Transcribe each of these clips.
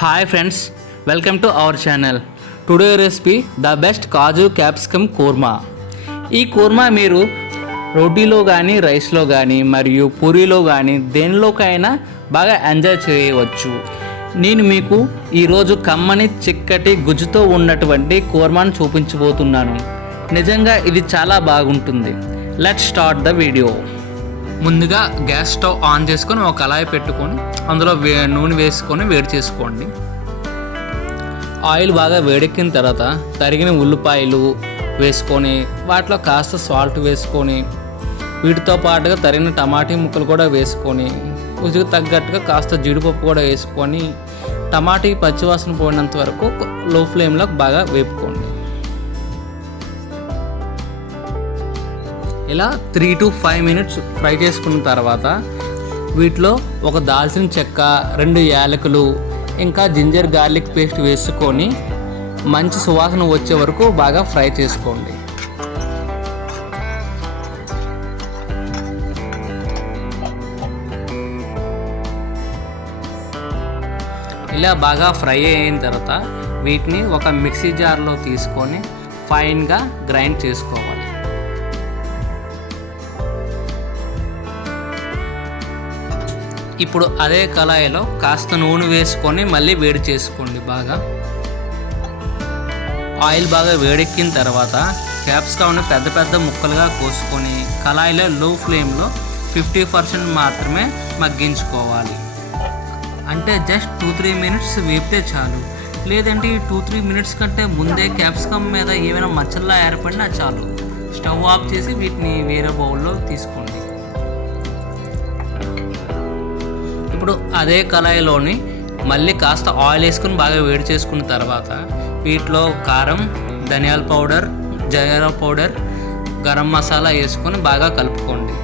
Hi friends, welcome to our channel. Today recipe the best kaju capsicum kurma. ఈ కూర్మా మీరు రోటీలో కానీ రైస్లో కానీ మరియు పూరీలో కానీ దేనిలోకైనా బాగా ఎంజాయ్ చేయవచ్చు. నేను మీకు ఈరోజు కమ్మని చిక్కటి గుజ్జుతో ఉన్నటువంటి కూర్మాను చూపించబోతున్నాను. నిజంగా ఇది చాలా బాగుంటుంది. Let's start the video. ముందుగా గ్యాస్ స్టవ్ ఆన్ చేసుకొని ఒక కళాయి పెట్టుకొని అందులో నూనె వేసుకొని వేడి చేసుకోండి. ఆయిల్ బాగా వేడెక్కిన తర్వాత తరిగిన ఉల్లిపాయలు వేసుకొని వాటిలో కాస్త సాల్ట్ వేసుకొని వీటితో పాటుగా తరిగిన టమాటీ ముక్కలు కూడా వేసుకొని రుచికి తగ్గట్టుగా కాస్త జీడిపప్పు కూడా వేసుకొని టమాటీ పచ్చివాసన పోయినంత వరకు లో ఫ్లేమ్లో బాగా వేపుకోండి. ఇలా 3 to 5 మినిట్స్ ఫ్రై చేసుకున్న తర్వాత వీటిలో ఒక దాల్చిన చెక్క, 2 యాలకులు, ఇంకా జింజర్ గార్లిక్ పేస్ట్ వేసుకొని మంచి సువాసన వచ్చే వరకు బాగా ఫ్రై చేసుకోండి. ఇలా బాగా ఫ్రై అయిన తర్వాత వీటిని ఒక మిక్సీ జార్లో తీసుకొని ఫైన్గా గ్రైండ్ చేసుకోవాలి. ఇప్పుడు అదే కళాయిలో కాస్త నూనె వేసుకొని మళ్ళీ వేడి చేసుకోండి. బాగా ఆయిల్ బాగా వేడెక్కిన తర్వాత క్యాప్సికమ్ని పెద్ద పెద్ద ముక్కలుగా కోసుకొని కళాయిలో లో ఫ్లేమ్లో 50% మాత్రమే మగ్గించుకోవాలి. అంటే జస్ట్ 2-3 మినిట్స్ వేపితే చాలు. లేదంటే ఈ 2-3 మినిట్స్ కంటే ముందే క్యాప్సికమ్ మీద ఏమైనా మచ్చల్లా ఏర్పడినా చాలు. స్టవ్ ఆఫ్ చేసి వీటిని వేరే బౌల్లో తీసుకోండి. ఇప్పుడు అదే కళాయిలోని మళ్ళీ కాస్త ఆయిల్ వేసుకుని బాగా వేడి చేసుకున్న తర్వాత వీటిలో కారం, ధనియాల పౌడర్, జీరా పౌడర్, గరం మసాలా వేసుకొని బాగా కలుపుకోండి.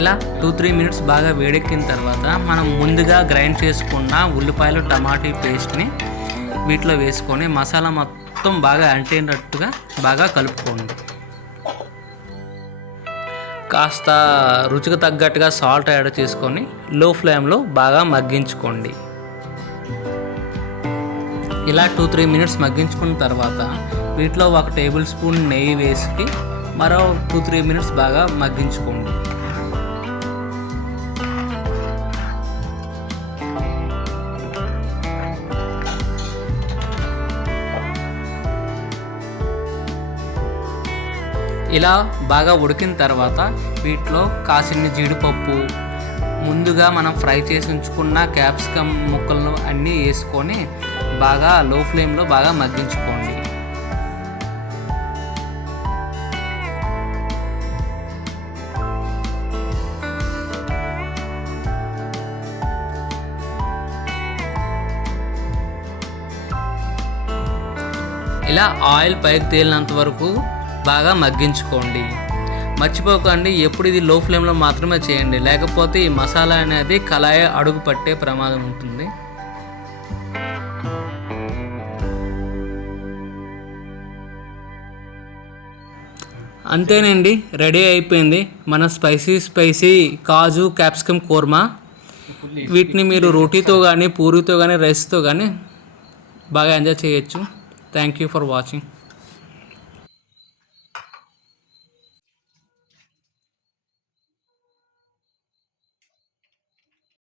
ఇలా 2-3 మినిట్స్ బాగా వేడెక్కిన తర్వాత మనం ముందుగా గ్రైండ్ చేసుకున్న ఉల్లిపాయలు, టమాటీ పేస్ట్ని వీటిలో వేసుకొని మసాలా మొత్తం బాగా అంటేటట్టుగా బాగా కలుపుకోండి. కాస్త రుచికి తగ్గట్టుగా సాల్ట్ యాడ్ చేసుకొని లో ఫ్లేమ్లో బాగా మగ్గించుకోండి. ఇలా 2-3 మినిట్స్ మగ్గించుకున్న తర్వాత వీటిలో 1 టేబుల్ స్పూన్ నెయ్యి వేసి మరో 2-3 మినిట్స్ బాగా మగ్గించుకోండి. ఇలా బాగా ఉడికిన తర్వాత వీటిలో కాసిన్ని జీడిపప్పు, ముందుగా మనం ఫ్రై చేసి ఉంచుకున్న క్యాప్సికమ్ ముక్కలను అన్నీ వేసుకొని బాగా లో ఫ్లేమ్లో బాగా మగ్గించుకోండి. ఇలా ఆయిల్ పైకి తేలినంత వరకు బాగా మగ్గించుకోండి. మర్చిపోకండి, ఎప్పుడు ఇది లో ఫ్లేమ్లో మాత్రమే చేయండి, లేకపోతే ఈ మసాలా అనేది కళాయి అడుగు పట్టే ప్రమాదం ఉంటుంది. అంతేనండి, రెడీ అయిపోయింది మన స్పైసీ కాజు క్యాప్సికమ్ కూర్మా. వీటిని మీరు రోటీతో కానీ, పూరీతో కానీ, రైస్తో కానీ బాగా ఎంజాయ్ చేయొచ్చు. Thank you for watching.